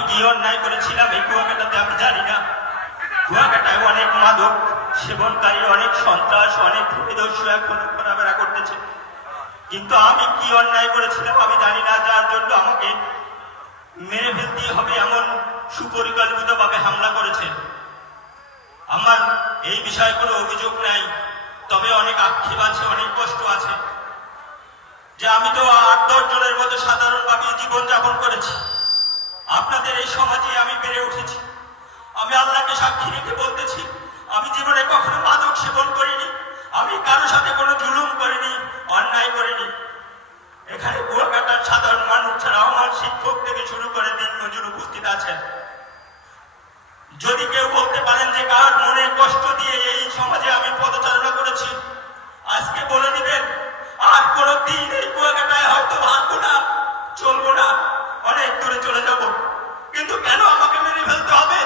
আমি কি অন্যায় করেছিলাম এই কুয়াকাটাতে আমি জানি না। কুয়াকাটায় অনেক মাদক সেবনকারী, অনেক সন্ত্রাস, অনেক ভূমিদস্যু এখন ঘোরাফেরা করতেছে, কিন্তু আমি কি অন্যায় করেছিলাম আমি জানি না, যার জন্য আমাকে মেরে ফেলতে হবে এমন সুপরিকল্পিতভাবে হামলা করেছে। আমার এই বিষয়ে কোনো অভিযোগ নাই, তবে অনেক আক্ষেপ আছে, অনেক কষ্ট আছে যে আমি তো ৮-১০ জনের মতো সাধারণভাবে জীবনযাপন করেছি। আপনাদের এই সমাজে আমি বেড়ে উঠেছি। আমি আল্লাহকে সাক্ষী রেখে বলতেছি, আমি জীবনে কখনো মাদক সেবন করিনি, আমি কারো সাথে কোনো জুলুম করিনি, অন্যায় করিনি। এখানে কুয়াকাটার সাধারণ মানুষ ছাড়াও আমার শিক্ষক থেকে শুরু করে দিনমজুর উপস্থিত আছেন। যদি কেউ বলতে পারেন যে কার মনে কষ্ট দিয়ে এই সমাজে আমি পদচারণা করেছি, আজকে বলে দিবেন আর কোনো দিন এই কুয়াকাটায় হয়তো ভাববো না, চলবো না, অনেক দূরে চলে যাব। কিন্তু কেন আমাকে মেরে ফেলতে হবে?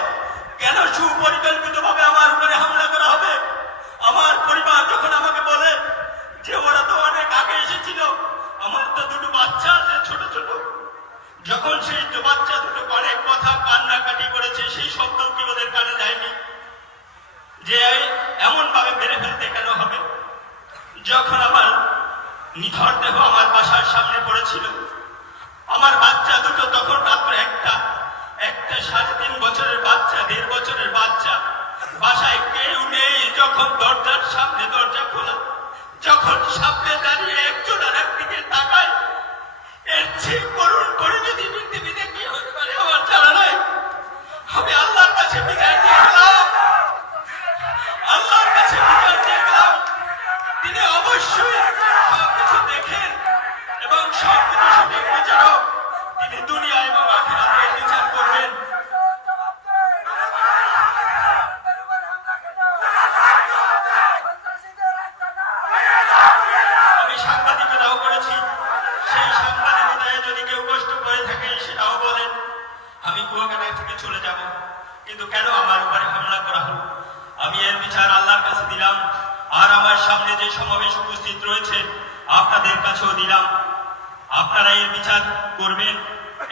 কেন সুপরিকল্পিতভাবে আমার উপরে হামলা করা হবে? আমার পরিবার যখন আমাকে বলে যে ওরা তো অনেক আগে এসেছিল, আমার তো দুটো বাচ্চা আছে ছোট ছোট, যখন সেই বাচ্চা দুটো অনেক কথা কান্নাকাটি করেছে, সেই শব্দ কি ওদের কানে যায়নি যে এমন ভাবে মেরে ফেলতে কেন হবে? যখন আমার নিথর দেহ আমার বাসার সামনে পড়েছিল, আমার বাচ্চা দুটো তখন রাত্র একটা 3.5 বছরের বাচ্চা, 1.5 বছরের বাচ্চা, বাসায় কেউ নেই, যখন দরজার সামনে দরজা খোলা, যখন সামনে দাঁড়িয়ে একজন আর একদিকে তাকায়, এর চেয়ে করুণ পরিণতি পৃথিবীতে কি হতে পারে আমার জানা নাই। আমি আল্লাহর কাছে বিদায় দিয়ে গেলাম, আল্লাহর কাছে বিদায় দিয়ে গেলাম। তিনি অবশ্যই সবকিছু দেখেন এবং সবকিছু সঠিক বিচারক, তিনি দুনিয়া এবং আখিরাতে বিচার করবেন। আমি সাংবাদিকতাও করেছি, সেই সাংবাদিকতায় যদি কেউ কষ্ট করে থাকেন সেটাও বলেন। আমি কুয়াকাটা থেকে চলে যাব, কিন্তু কেন আমার উপরে হামলা করা হলো? আমি এর বিচার আল্লাহর কাছে দিলাম, আর আমার সামনে যে সমাবেশ উপস্থিত রয়েছে আপনাদের কাছেও দিলাম। আপনারা এর বিচার করবেন,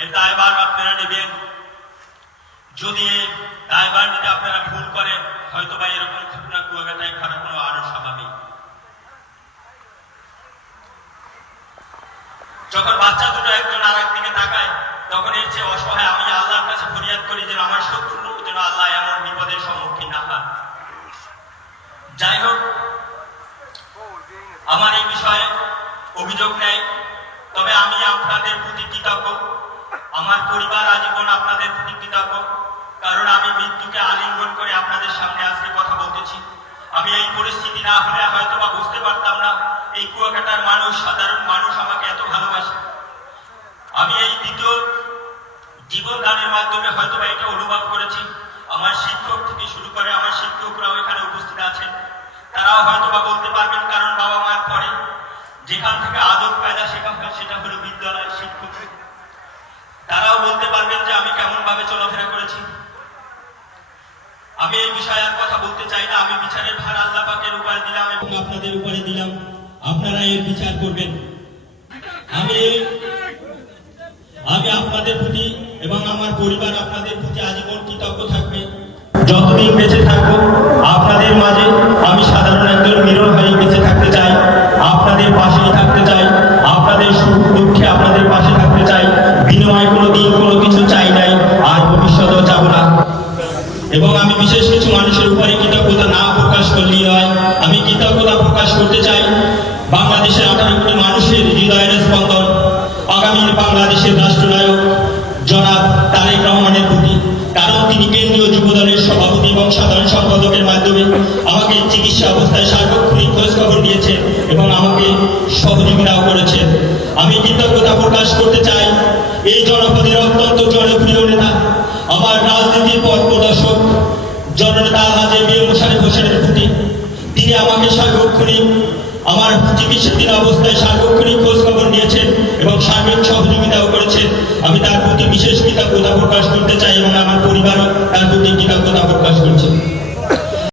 এর দায়ভার আপনারা নেবেন। যদি দায়ভার নিতে আপনারা ভুল করেন, হয়তো বা এরকম ঘটনা কুয়াকাটায় ঘটানো আরো স্বাভাবিক। যখন বাচ্চা দুটো একজন আর একদিকে তাকায়, তখন এর চেয়ে অসহায় আমি আল্লাহর কাছে ফরিয়াদ করি যেন আমার শত্রু লোক যেন আল্লাহ এমন বিপদের সম্মুখীন না হয়। যাই হোক, আমার এই বিষয়ে অভিযোগ নেই, তবে আমি আপনাদের প্রতি কৃতজ্ঞ, আমার পরিবার আজীবন আপনাদের প্রতি কৃতজ্ঞ, কারণ আমি মৃত্যুকে আলিঙ্গন করে আপনাদের সামনে আজকে কথা বলতেছি। আমি এই পরিস্থিতি না হলে হয়তো বা বুঝতে পারতাম না এই কুয়াকাটার মানুষ, সাধারণ মানুষ আমাকে এত ভালোবাসে। আমি এই দ্বিতীয় জীবনদানের মাধ্যমে হয়তো বা এটা অনুভব করেছি। আমার শিক্ষক থেকে শুরু করে আমার শিক্ষকরাও এখানে উপস্থিত আছেন, তারাও হয়তো বা বলতে পারবেন, কারণ বাবা মার পরে যেখান থেকে আদব কায়দা শেখা হয় সেটা হলো বিদ্যালয়, শিক্ষক। তারাও বলতে পারবেন যে আমি কেমন ভাবে চলাফেরা করেছি। আমি এই বিষয়ে আর কথা বলতে চাই না। আমি বিচারের ভার আল্লাহ পাকের উপরে দিলাম এবং আপনাদের উপরে দিলাম, আপনারা এর বিচার করবেন। আমি আপনাদের প্রতি এবং আমার পরিবার আপনাদের প্রতি আজীবন কৃতজ্ঞ থাকবে। যতদিন বেঁচে থাকবো আপনাদের মাঝে আমি সাধারণ একজন মিরর হয়ে বেঁচে থাকতে চাই, আপনাদের পাশেই থাকতে চাই, আপনাদের সুখ দুঃখে আপনাদের পাশে থাকতে চাই। বিনিময়ে কোনো দিন কোনো কিছু চাই নাই, আর ভবিষ্যতেও চাবো না। এবং আমি বিশেষ কিছু মানুষের উপরে কৃতজ্ঞতা না প্রকাশ করলেই নয়, আমি কৃতজ্ঞতা প্রকাশ করতে চাই বাংলাদেশের 18 কোটি মানুষের হৃদয়ের স্পন্দন, আগামীর বাংলাদেশের রাষ্ট্রনায়ক জনাব তারেক রহমানের প্রতি। কারণ তিনি কেন্দ্রীয় যুবদলের সভাপতি এবং সাধারণ সম্পাদকের মাধ্যমে আমাকে চিকিৎসা অবস্থায় সার্বক্ষণিক খোঁজ খবর দিয়েছেন এবং আমাকে সহযোগিতাও করেছেন। আমি কৃতজ্ঞতা প্রকাশ করতে চাই এই জনপদের অত্যন্ত জনপ্রিয় নেতা, আমার রাজনীতির পথ প্রদর্শক জননেতা আলহাজ বীর মোশাররফ হোসেনের প্রতি। তিনি আমাকে সার্বক্ষণিক আমার চিকিৎসাধীন অবস্থায় সার্বক্ষণিক খোঁজ খবর নিয়েছেন এবং সার্বিক সহযোগিতাও করেছেন। আমি তার প্রতি বিশেষ কৃতজ্ঞতা প্রকাশ করতে চাই এবং আমার পরিবারও তার প্রতি কৃতজ্ঞতা প্রকাশ করছে।